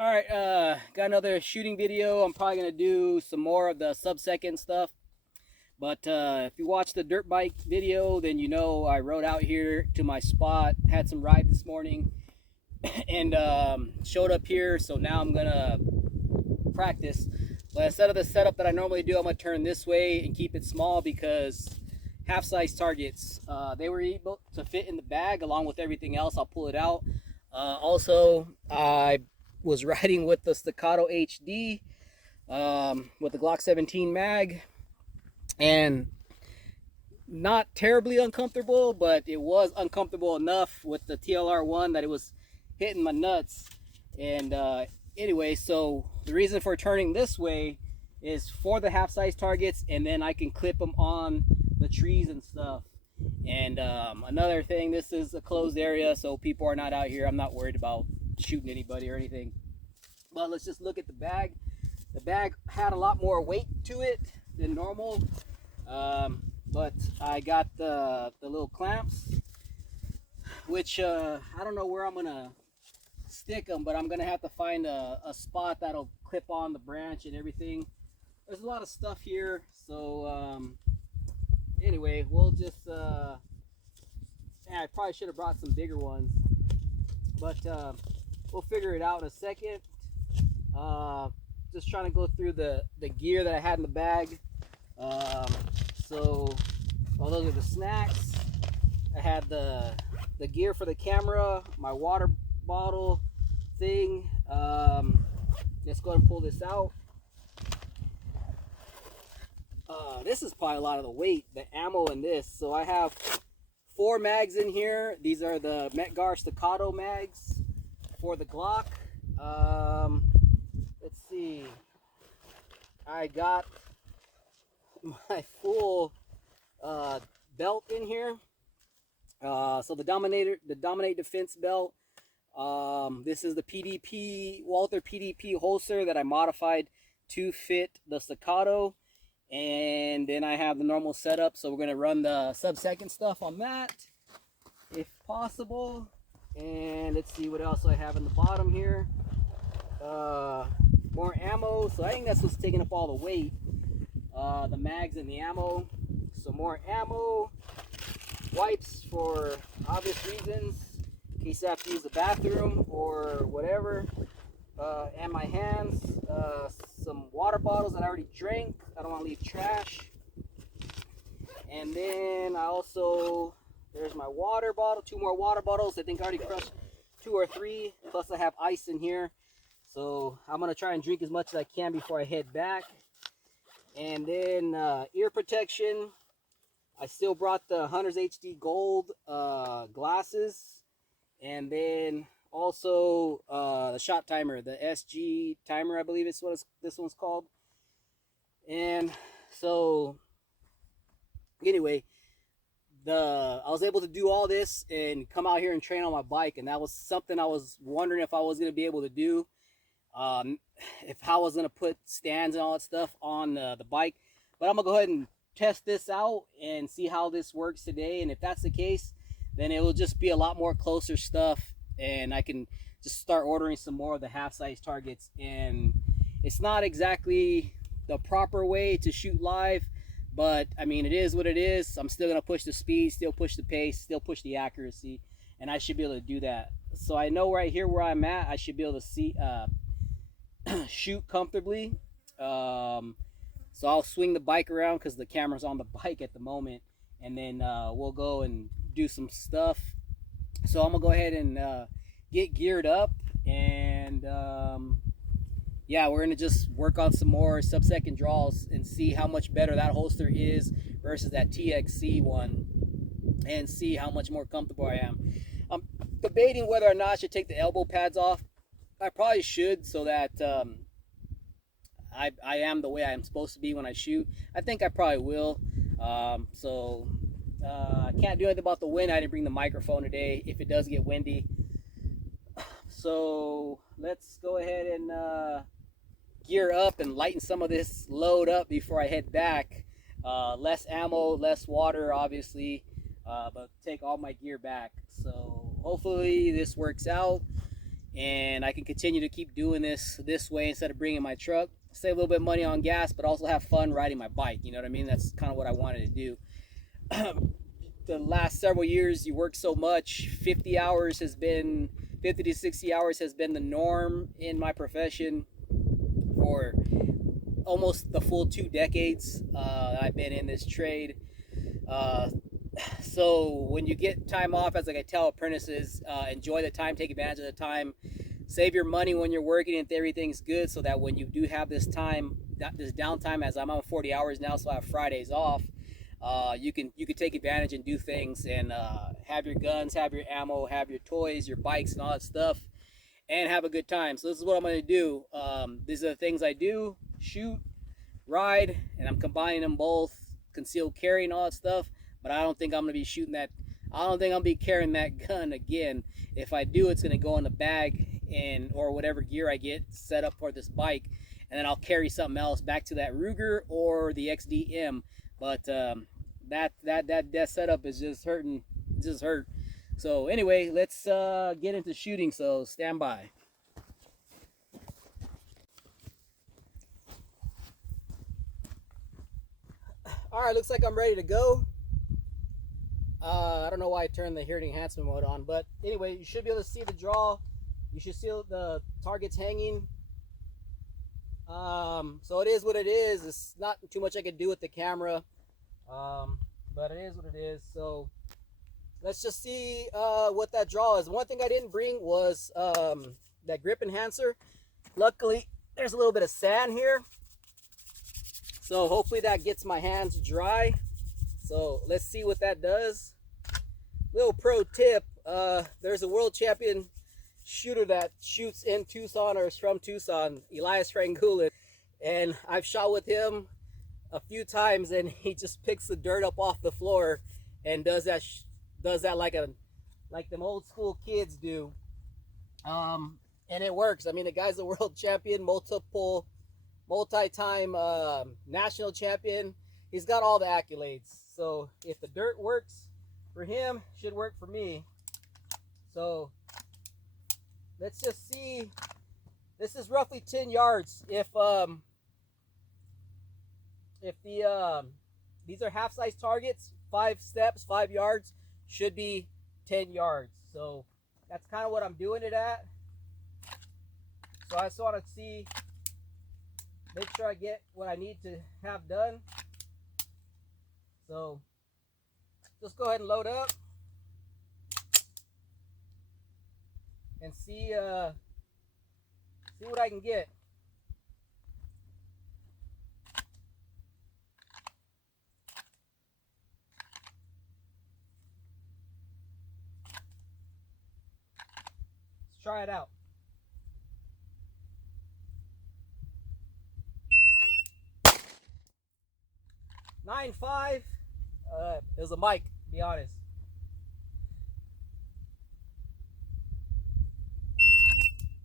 All right, got another shooting video. I'm probably gonna do some more of the sub-second stuff. But if you watch the dirt bike video, then you know I rode out here to my spot, had some ride this morning, and showed up here. So now I'm gonna practice. But instead of the setup that I normally do, I'm gonna turn this way and keep it small because half-size targets, they were able to fit in the bag along with everything else. I'll pull it out. Also, I was riding with the Staccato HD with the Glock 17 mag, and not terribly uncomfortable, but it was uncomfortable enough with the TLR1 that it was hitting my nuts. And anyway, so the reason for turning this way is for the half-size targets, and then I can clip them on the trees and stuff. And another thing, this is a closed area, so people are not out here. I'm not worried about shooting anybody or anything. But let's just look at the bag. The bag had a lot more weight to it than normal, but I got the little clamps, which I don't know where I'm gonna stick them, but I'm gonna have to find a spot that'll clip on the branch and everything. There's a lot of stuff here, so anyway, we'll just I probably should have brought some bigger ones, but we'll figure it out in a second. Just trying to go through the gear that I had in the bag. So those are the snacks. I had the gear for the camera, my water bottle thing. Let's go ahead and pull this out. This is probably a lot of the weight, the ammo in this. So I have 4 mags in here. These are the Metgar Staccato mags for the Glock. Let's see. I got my full belt in here. So the Dominate Defense belt. This is the PDP Walther PDP holster that I modified to fit the Staccato. And then I have the normal setup, so we're gonna run the sub-second stuff on that if possible. And let's see what else I have in the bottom here. More ammo. So I think that's what's taking up all the weight, the mags and the ammo. So more ammo, wipes for obvious reasons in case I have to use the bathroom or whatever, and my hands, some water bottles that I already drank. I don't want to leave trash. And then I also, there's my water bottle, 2 more water bottles. I think I already crushed 2 or 3, plus I have ice in here. So I'm gonna try and drink as much as I can before I head back. And then ear protection. I still brought the Hunters HD Gold glasses, and then also the shot timer, the SG timer, I believe is what this one's called. And so anyway, I was able to do all this and come out here and train on my bike, and that was something I was wondering if I was going to be able to do. If I was going to put stands and all that stuff on the bike. But I'm going to go ahead and test this out and see how this works today. And if that's the case, then it will just be a lot more closer stuff, and I can just start ordering some more of the half-size targets. And it's not exactly the proper way to shoot live, but I mean, it is what it is. I'm still going to push the speed, still push the pace, still push the accuracy, and I should be able to do that. So I know right here where I'm at, I should be able to see shoot comfortably. So I'll swing the bike around because the camera's on the bike at the moment, and then we'll go and do some stuff. So I'm gonna go ahead and get geared up, and yeah, we're gonna just work on some more sub-second draws and see how much better that holster is versus that TXC one, and see how much more comfortable I am. I'm debating whether or not I should take the elbow pads off. I probably should, so that I am the way I am supposed to be when I shoot. I think I probably will. I can't do anything about the wind. I didn't bring the microphone today if it does get windy. So let's go ahead and gear up and lighten some of this load up before I head back. Less ammo, less water, obviously, but take all my gear back. So hopefully this works out. and I can continue to keep doing this way instead of bringing my truck. Save a little bit of money on gas, but also have fun riding my bike. You know what I mean? That's kind of what I wanted to do. The last several years, you work so much. 50 to 60 hours has been the norm in my profession for almost the full 2 decades I've been in this trade. So when you get time off, as like I tell apprentices, enjoy the time, take advantage of the time, save your money when you're working and everything's good, so that when you do have this time, this downtime, as I'm on 40 hours now, so I have Fridays off. You can take advantage and do things, and have your guns, have your ammo, have your toys, your bikes, and all that stuff, and have a good time. So this is what I'm going to do. These are the things I do: shoot, ride, and I'm combining them both, concealed carry and all that stuff. But I don't think I'm going to be shooting that. I don't think I'll be carrying that gun again. If I do, it's going to go in the bag and or whatever gear I get set up for this bike, and then I'll carry something else back to that Ruger or the XDM. But that setup is just hurting. It just hurt. So anyway, let's get into shooting. So stand by. All right, looks like I'm ready to go. I don't know why I turned the hearing enhancement mode on, but anyway, you should be able to see the draw. You should see the targets hanging. So it is what it is. It's not too much I can do with the camera, but it is what it is. So let's just see what that draw is. One thing I didn't bring was that grip enhancer. Luckily, there's a little bit of sand here, so hopefully that gets my hands dry. So let's see what that does. Little pro tip, there's a world champion shooter that shoots in Tucson or is from Tucson, Elias Frangulin, and I've shot with him a few times, and he just picks the dirt up off the floor and does that like them old school kids do, and it works. I mean, the guy's a world champion, multi-time national champion. He's got all the accolades. So if the dirt works for him, it should work for me. So let's just see. This is roughly 10 yards. If these are half-size targets, 5 steps, 5 yards should be 10 yards. So that's kind of what I'm doing it at. So I just want to see, make sure I get what I need to have done. So just go ahead and load up and see what I can get. Let's try it out. .95. It was a mic, to be honest.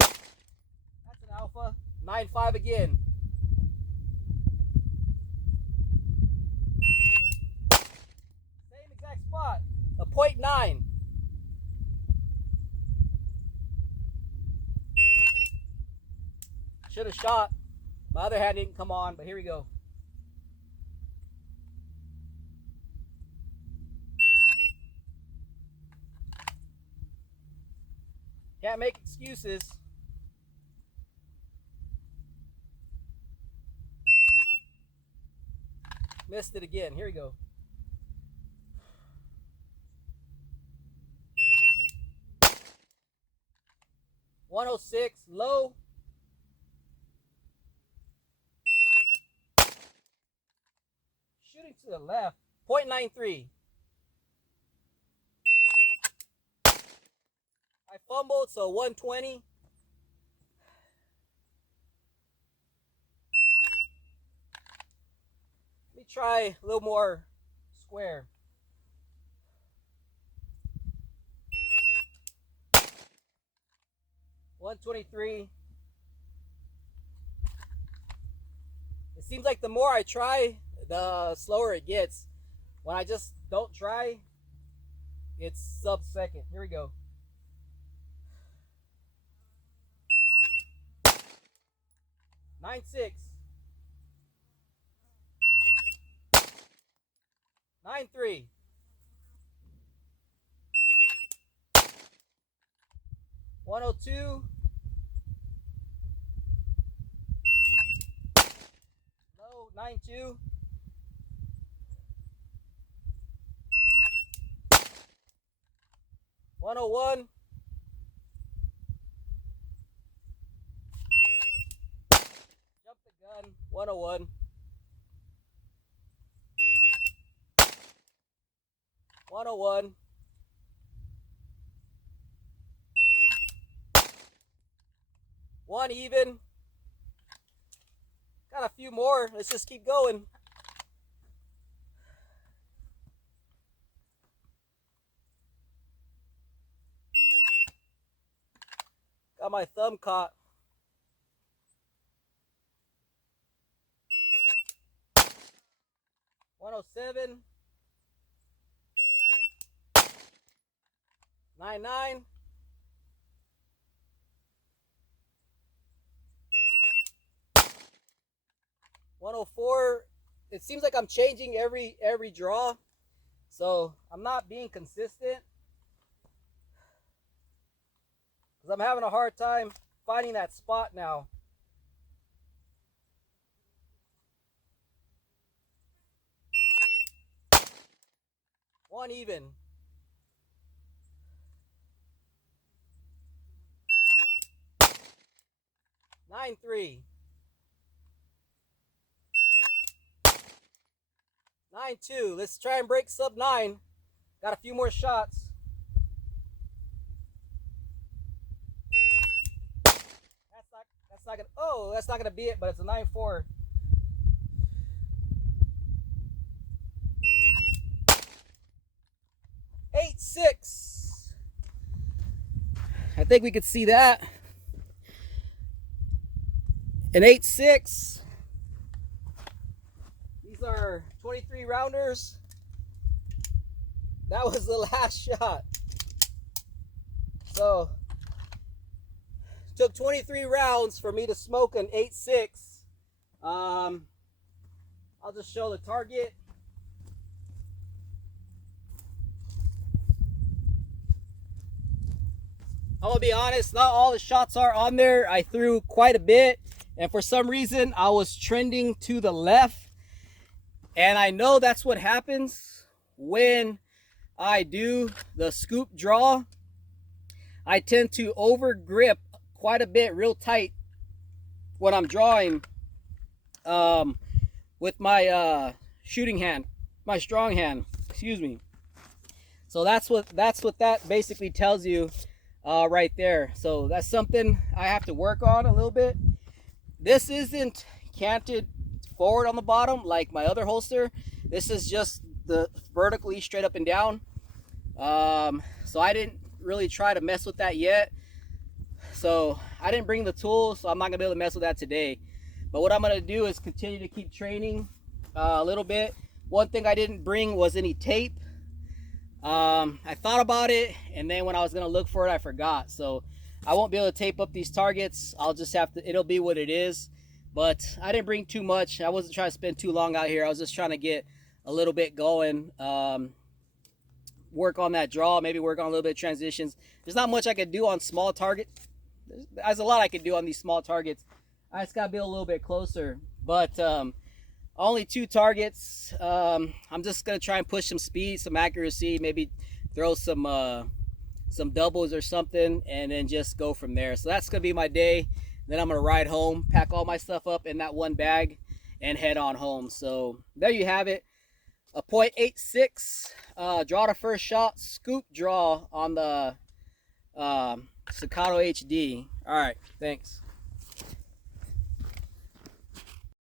That's an alpha. 9.5 again. Same exact spot. A .9. Should have shot. My other hand didn't come on, but here we go. Can't make excuses. Missed it again. Here we go. .106 low. Shooting to the left. .93. I fumbled, so 120. Let me try a little more square. .123. It seems like the more I try, the slower it gets. When I just don't try, it's sub-second. Here we go. 9-6. 9-3. 102. Low. 9-2. 101. Jump the gun. 101. 101. 1 even. Got a few more. Let's just keep going. Got my thumb caught. 107. 99. 104. It seems like I'm changing every draw, so I'm not being consistent because I'm having a hard time finding that spot now. One even. 9-3. 9-2. Let's try and break sub 9. Got a few more shots. That's not gonna. Oh, that's not gonna be it. But it's a 9-4. 8-6. I think we could see that. An 8-6. These are 23 rounders. That was the last shot. So took 23 rounds for me to smoke an 8-6. I'll just show the target. I'm gonna be honest, not all the shots are on there. I threw quite a bit, and for some reason I was trending to the left, and I know that's what happens when I do the scoop draw. I tend to over grip quite a bit, real tight, when I'm drawing with my shooting hand, my strong hand, excuse me. So that's what that basically tells you right there. So that's something I have to work on a little bit. This isn't canted forward on the bottom like my other holster. This is just the vertically straight up and down. So I didn't really try to mess with that yet. So I didn't bring the tools, so I'm not gonna be able to mess with that today. But what I'm gonna do is continue to keep training a little bit. One thing I didn't bring was any tape. I thought about it, and then when I was gonna look for it, I forgot. So I won't be able to tape up these targets. I'll just have to, it'll be what it is. But I didn't bring too much. I wasn't trying to spend too long out here. I was just trying to get a little bit going, work on that draw, maybe work on a little bit of transitions. There's not much I could do on small target. There's a lot I could do on these small targets. I just gotta be a little bit closer. But only 2 targets. I'm just gonna try and push some speed, some accuracy, maybe throw some doubles or something, and then just go from there. So that's gonna be my day. Then I'm gonna ride home, pack all my stuff up in that one bag, and head on home. So there you have it. A .86 draw the first shot, scoop draw on the Staccato HD. All right, thanks.